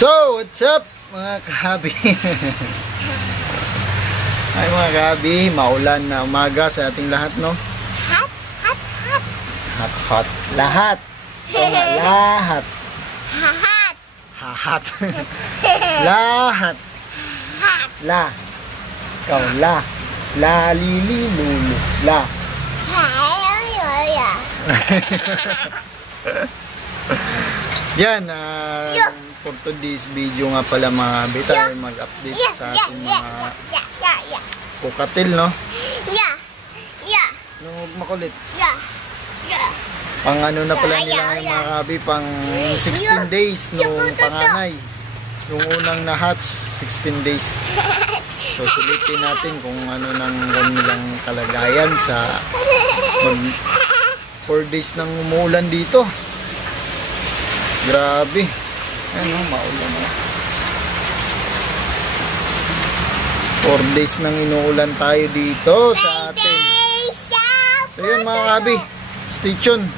So, what's up mga kahabi? Ay mga kahabi, maulan na umaga sa ating lahat, no? Hot. Hot. Lahat. Lahat. Hot. Hahat. Lahat. La. Ikaw, la. La, li, li, lulu. La. Yan, for today's video nga pala mga kahabi, tayo mag-update sa ating mga pukatil, no? Yeah. Nung makulit. Yeah. Pang ano na pala nila ngayon mga kahabi, pang 16 days nung panganay. Yung unang na-hatch, 16 days. So sulitin natin kung ano nang kanilang kalagayan sa 4 days nang umuulan dito. Grabe. Ano, maulan na. 4 days nang inuulan tayo dito sa atin. So yun mga kahabi, stay tuned.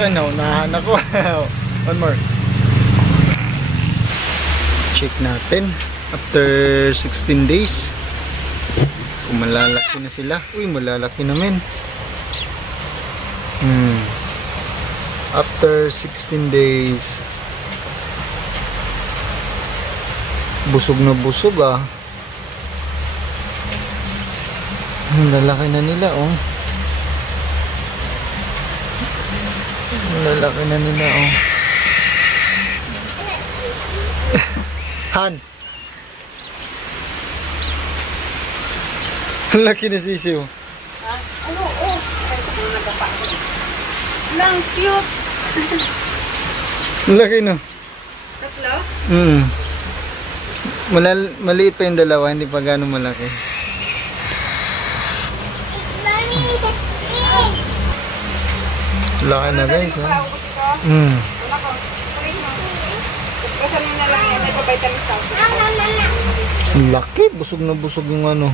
Ano, unahan ako. One more. Check natin. After 16 days. Kung malalaki na sila. Uy, malalaki naman. After 16 days. Busog na busog ah. Ang lalaki na nila oh. Lalaki na nila oh. Han. Laki na sisiw. Ano oh. Ay ko na nagapa ko. Lang cute. Laki no. Tatlo? Maliit pa yung dalawa, hindi pa gano'ng malaki. Laki na guys ha. Wala ko. Kasan mo na lang yan, may pa-vitamins out. Laki, busog na busog yung ano.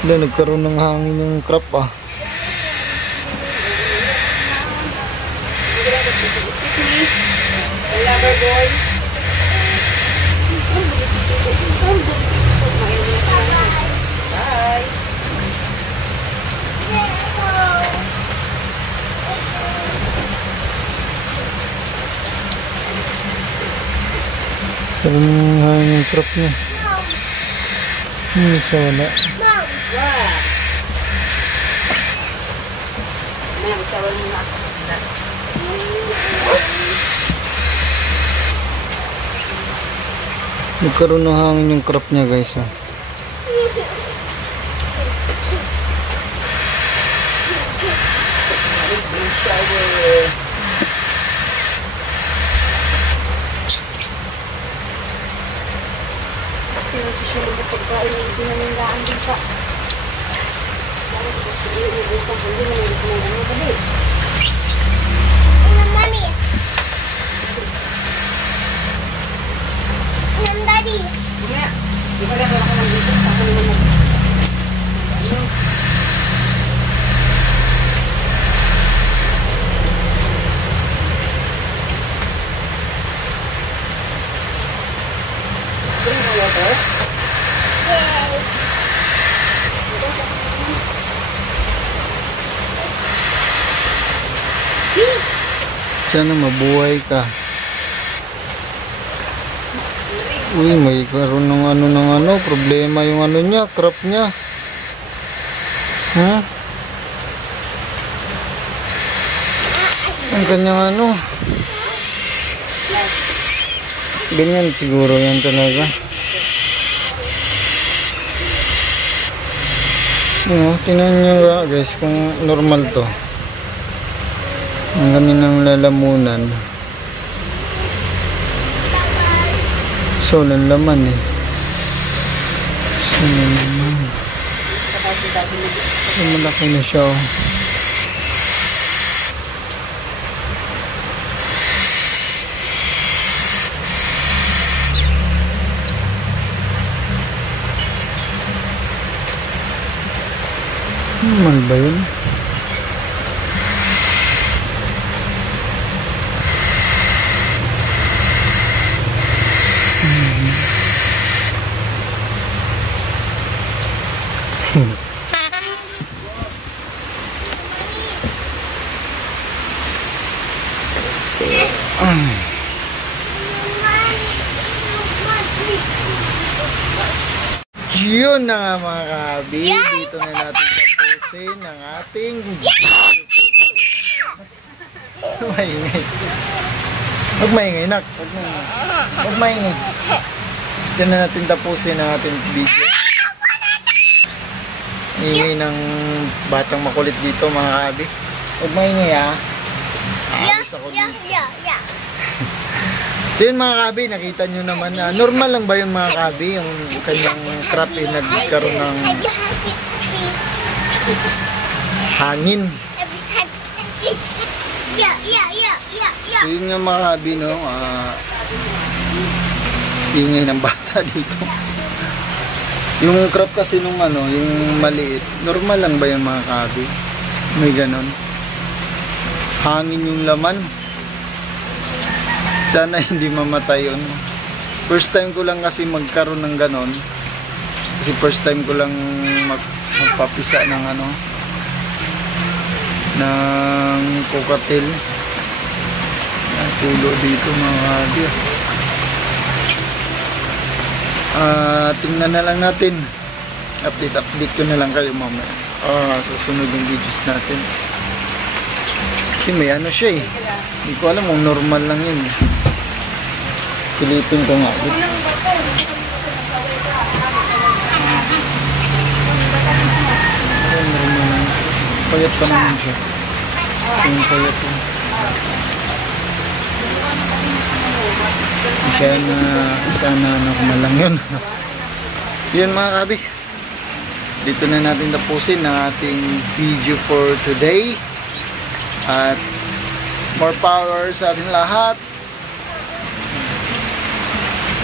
Wala, nagkaroon ng hangin yung crop ah. Lover boy. Bye. Nagkaroon ng hangin yung crop niya. Sa wala. Nagkaroon ng hangin yung crop niya guys ha. Mommy. Daddy. Di ba lang ako nandito? Ako naman bring the water. Sana mabuhay ka. Uy, may karoon ng problema yung ano niya, crop niya. Ha? Ang kanyang ano. Ganyan siguro yan talaga. Tingnan nyo nga guys kung normal to. Ang kaninang lalamunan. So, laman eh. So, laman. So, malaki na siya oh. Normal ba yun? Yun na nga mga kabi. Dito na natin tapusin ang ating maingay. Huwag maingay, nak. Huwag maingay. Dito na natin tapusin ang ating video. Ingay ng batang makulit dito mga kabi. Huwag maingay ha. Aalis ako dito. So yun mga kabi, nakita nyo naman na normal lang ba yun mga kabi, yung kanyang crop nagkaroon ng hangin. So yun nga mga kabi, no, ingay ng bata dito. Yung crop kasi nung ano, yung maliit, normal lang ba yun mga kabi? May ganon. Hangin yung laman. Sana hindi mamatay yun. First time ko lang kasi magkaroon ng ganon. Kasi first time ko lang magpapisa ng ano, ng cocktail. Tulo dito mga kabi. Tingnan na lang natin. Update ko na lang kayo mamaya. Susunod yung videos natin. Kasi may ano siya eh. Hindi ko alam kung normal lang yun. Silipin ko nga. Payat pa naman siya. Yung payat yun. Sana normal lang yun. Yun mga kabi. Dito na natin tapusin ang ating video for today. At more power sa ating lahat.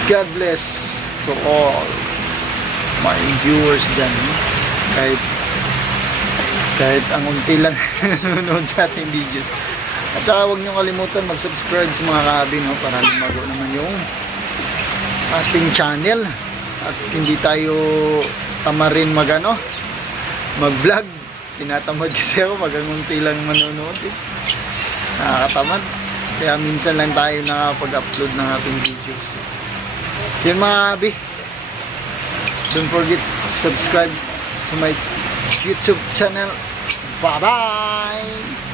God bless to all my viewers dyan. Kahit ang unti lang nanonood sa ating videos. At saka huwag nyo kalimutan mag-subscribe sa mga kabi, no, para lumago naman yung ating channel. At hindi tayo tamarin mag-vlog. Tinatamad kasi ako pag ang unti lang manonood eh. Nakakatamad. Kaya minsan lang tayo nakapag-upload ng ating videos. Yun mga kabi. Don't forget to subscribe to my YouTube channel. Bye bye!